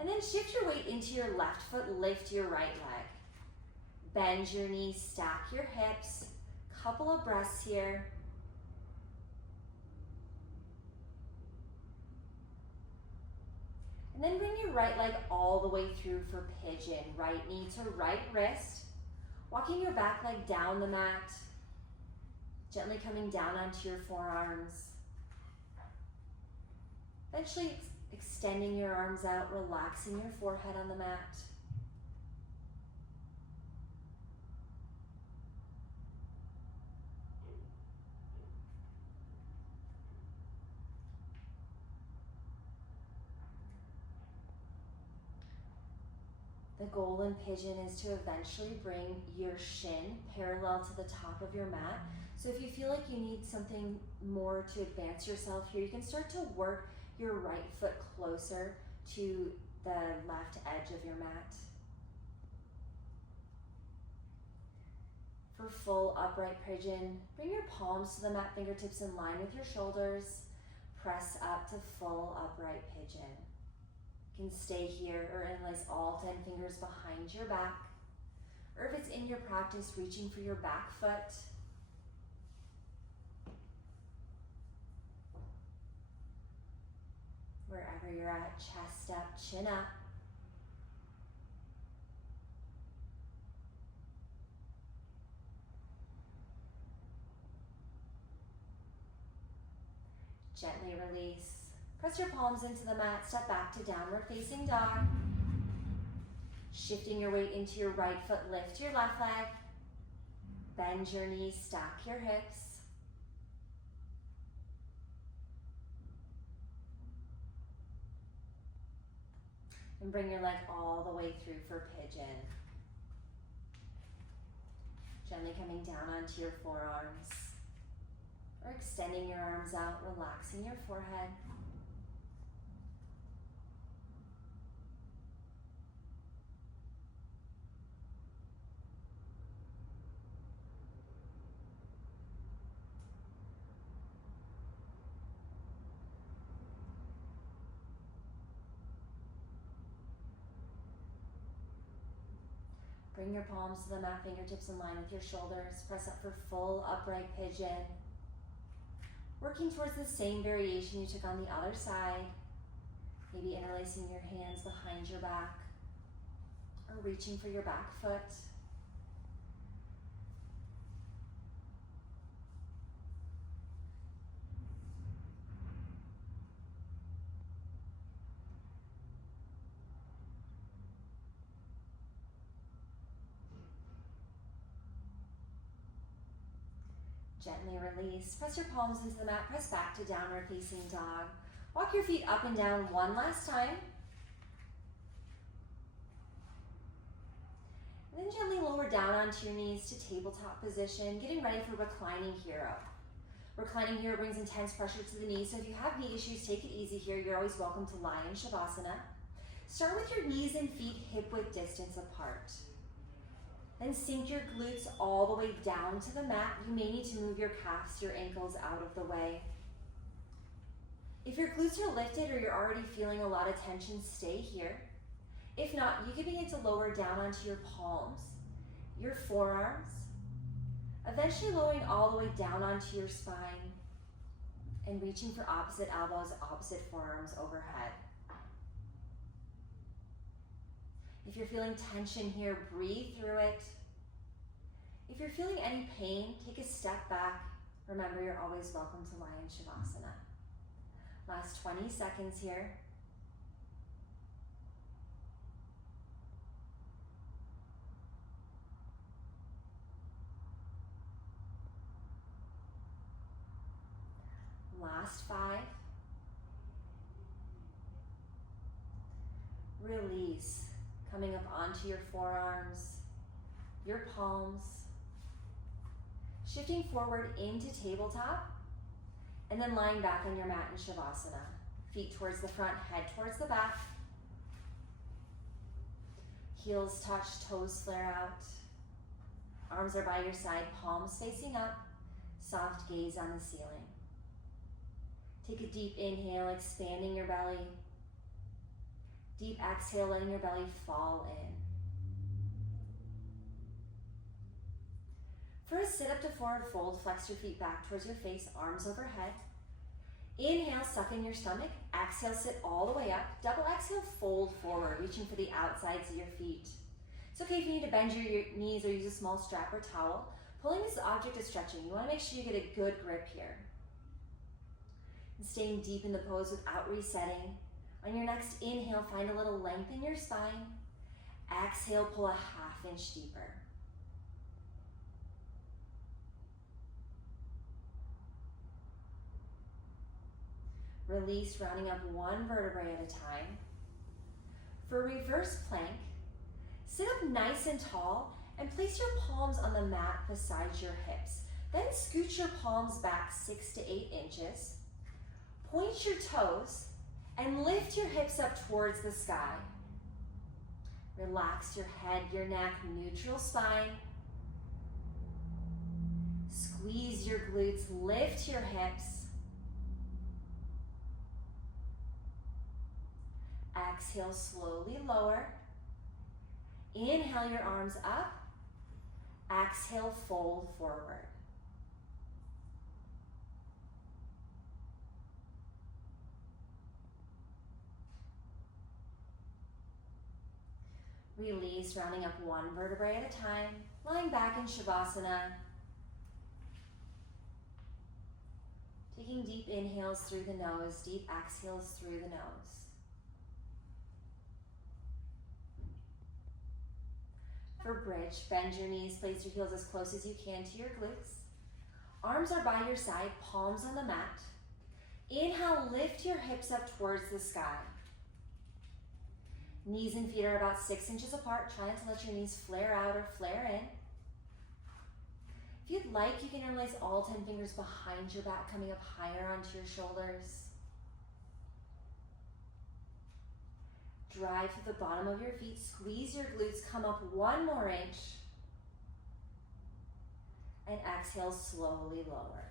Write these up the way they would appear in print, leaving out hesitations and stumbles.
And then shift your weight into your left foot, lift your right leg. Bend your knees, stack your hips. Couple of breaths here. And then bring your right leg all the way through for pigeon. Right knee to right wrist. Walking your back leg down the mat. Gently coming down onto your forearms. Eventually extending your arms out, relaxing your forehead on the mat. The goal in pigeon is to eventually bring your shin parallel to the top of your mat. So if you feel like you need something more to advance yourself here, you can start to work your right foot closer to the left edge of your mat. For full upright pigeon, bring your palms to the mat, fingertips in line with your shoulders. Press up to full upright pigeon. You can stay here or interlace all 10 fingers behind your back. Or if it's in your practice, reaching for your back foot. Wherever you're at, chest up, chin up. Gently release. Press your palms into the mat, step back to downward facing dog. Shifting your weight into your right foot, lift your left leg. Bend your knees, stack your hips. And bring your leg all the way through for pigeon. Gently coming down onto your forearms. Or extending your arms out, relaxing your forehead. Bring your palms to the mat, fingertips in line with your shoulders. Press up for full upright pigeon. Working towards the same variation you took on the other side. Maybe interlacing your hands behind your back or reaching for your back foot. Gently release. Press your palms into the mat. Press back to downward facing dog. Walk your feet up and down one last time. And then gently lower down onto your knees to tabletop position, getting ready for reclining hero. Reclining hero brings intense pressure to the knees, so if you have knee issues, take it easy here. You're always welcome to lie in Shavasana. Start with your knees and feet hip-width distance apart. Then sink your glutes all the way down to the mat. You may need to move your calves, your ankles out of the way. If your glutes are lifted or you're already feeling a lot of tension, stay here. If not, you can begin to lower down onto your palms, your forearms, eventually lowering all the way down onto your spine and reaching for opposite elbows, opposite forearms overhead. If you're feeling tension here, breathe through it. If you're feeling any pain, take a step back. Remember, you're always welcome to lie in Shavasana. Last 20 seconds here. Last 5. Release. Coming up onto your forearms, your palms. Shifting forward into tabletop. And then lying back on your mat in Shavasana. Feet towards the front, head towards the back. Heels touch, toes flare out. Arms are by your side, palms facing up. Soft gaze on the ceiling. Take a deep inhale, expanding your belly. Deep exhale, letting your belly fall in. For a sit up to forward fold, flex your feet back towards your face, arms overhead. Inhale, suck in your stomach. Exhale, sit all the way up. Double exhale, fold forward, reaching for the outsides of your feet. It's okay if you need to bend your knees or use a small strap or towel. Pulling this object is stretching. You want to make sure you get a good grip here. And staying deep in the pose without resetting. On your next inhale, find a little length in your spine. Exhale, pull a half inch deeper. Release, rounding up one vertebrae at a time. For reverse plank, sit up nice and tall and place your palms on the mat beside your hips. Then scoot your palms back 6 to 8 inches. Point your toes and lift your hips up towards the sky. Relax your head, your neck, neutral spine. Squeeze your glutes, lift your hips. Exhale, slowly lower. Inhale your arms up. Exhale, fold forward. Release, rounding up one vertebrae at a time, lying back in Shavasana. Taking deep inhales through the nose, deep exhales through the nose. For bridge, bend your knees, place your heels as close as you can to your glutes. Arms are by your side, palms on the mat. Inhale, lift your hips up towards the sky. Knees and feet are about 6 inches apart. Try not to let your knees flare out or flare in. If you'd like, you can interlace all 10 fingers behind your back, coming up higher onto your shoulders. Drive through the bottom of your feet, squeeze your glutes, come up 1 more inch. And exhale, slowly lower.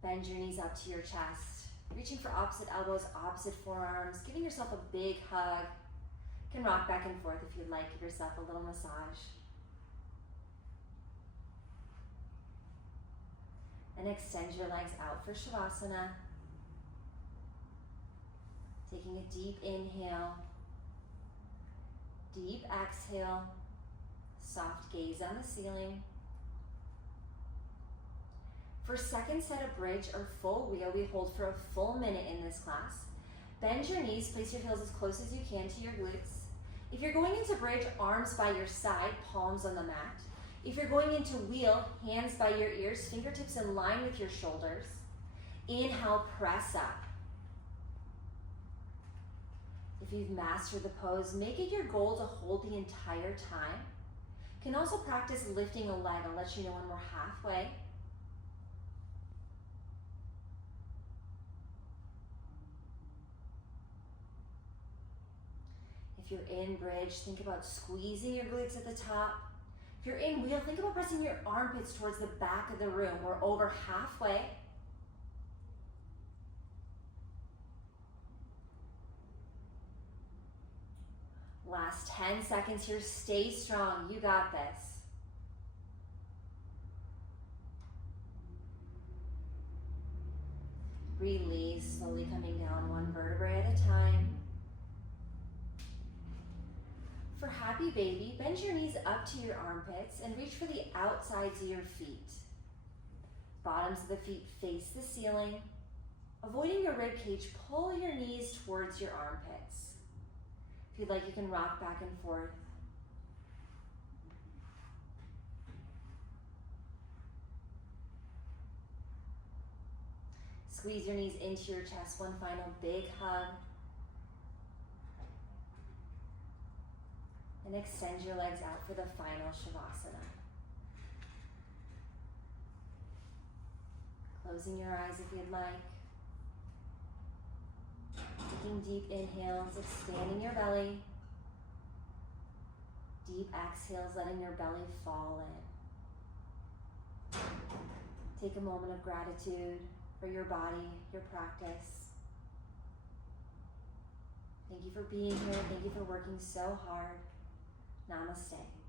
Bend your knees up to your chest, reaching for opposite elbows, opposite forearms, giving yourself a big hug. You can rock back and forth if you'd like, give yourself a little massage. And extend your legs out for Shavasana. Taking a deep inhale, deep exhale, soft gaze on the ceiling. For second set of bridge or full wheel, we hold for a full minute in this class. Bend your knees, place your heels as close as you can to your glutes. If you're going into bridge, arms by your side, palms on the mat. If you're going into wheel, hands by your ears, fingertips in line with your shoulders. Inhale, press up. If you've mastered the pose, make it your goal to hold the entire time. You can also practice lifting a leg. I'll let you know when we're halfway. If you're in bridge, think about squeezing your glutes at the top. If you're in wheel, think about pressing your armpits towards the back of the room. We're over halfway. Last 10 seconds here. Stay strong. You got this. Release, slowly coming down 1 vertebrae at a time. For happy baby, bend your knees up to your armpits and reach for the outsides of your feet. Bottoms of the feet face the ceiling. Avoiding your rib cage, pull your knees towards your armpits. If you'd like, you can rock back and forth. Squeeze your knees into your chest. One final big hug. And extend your legs out for the final Shavasana. Closing your eyes if you'd like. Taking deep inhales, expanding your belly. Deep exhales, letting your belly fall in. Take a moment of gratitude for your body, your practice. you for being here. Thank you for working so hard. Namaste.